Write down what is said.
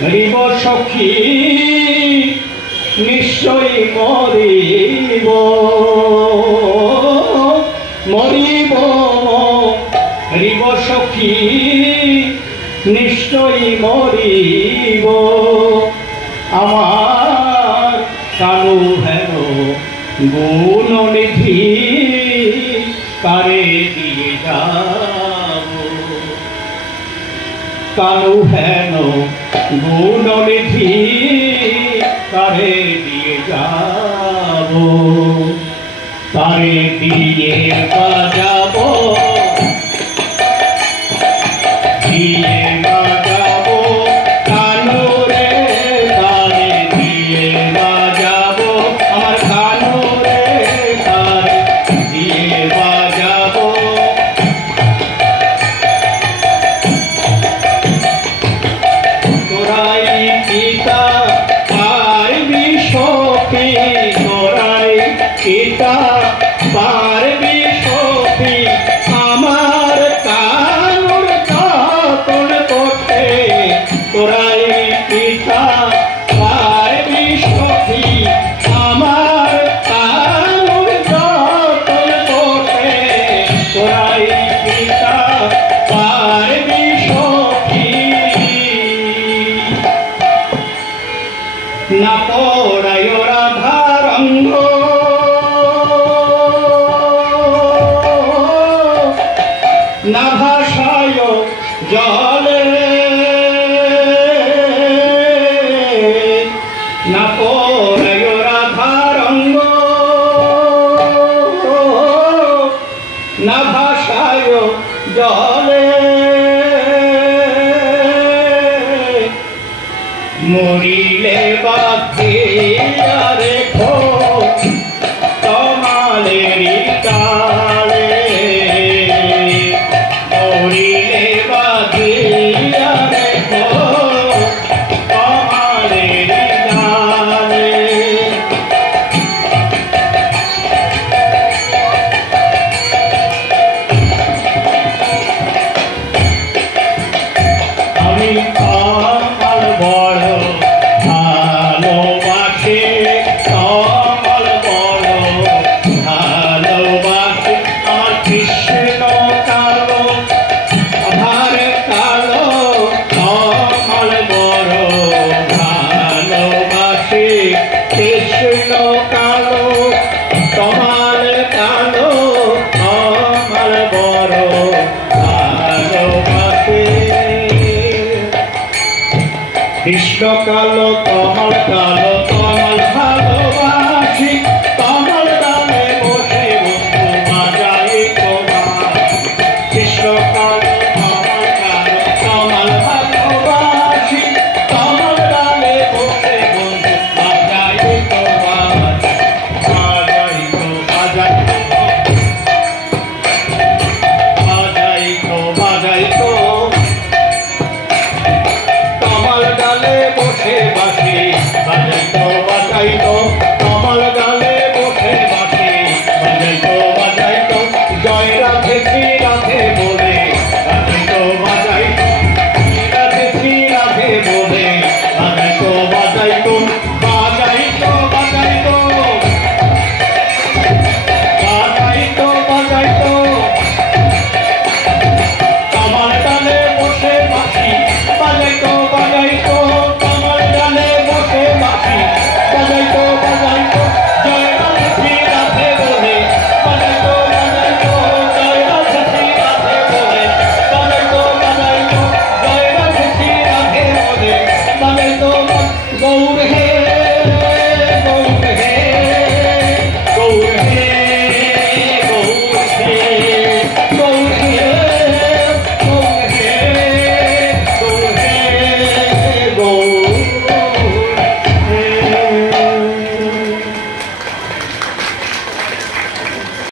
মরিব সখী নিশ্চয় মরিব মরিব মরিব সখী নিশ্চয় মরিব আমার কানু হেন গুণনিধি কারে দিয়ে যাব কানু হেন গুণনিধি কারে দিয়ে যাব কারে দিয়ে বাজাব দিয়ে বাজাব কানু রে কারে দিয়ে বাজাব আমার কানু রে কারে দিয়ে বাজাব তোরাই পিতা পারবি সখী তোরাই পিতা পারবি সখী আমার কানুর যতন করতে তোরাই পিতা পারবি সখী আমার কানুর যতন করতে তোরাই পিতা পারবি সখী না পড়ায় রাধার অঙ্গ না ভাষায় জলে না পড়ায় রাধার অঙ্গ না ভাষায় জলে মরিলে বাঁধিয়া রেখো তোমালেরি কালে মরিলে বাঁধিয়া রেখো তোমালেরি কালে আমি আমার বড় ভালোবাসে কমল বড় ভালোবাসে আমার কৃষ্ণ কালো আধার কালো কমল বড় ভালোবাসে কৃষ্ণ কালো কমল কালো কমল বড় ভালোবাসে কৃষ্ণ কালো কমল ভালোবাসে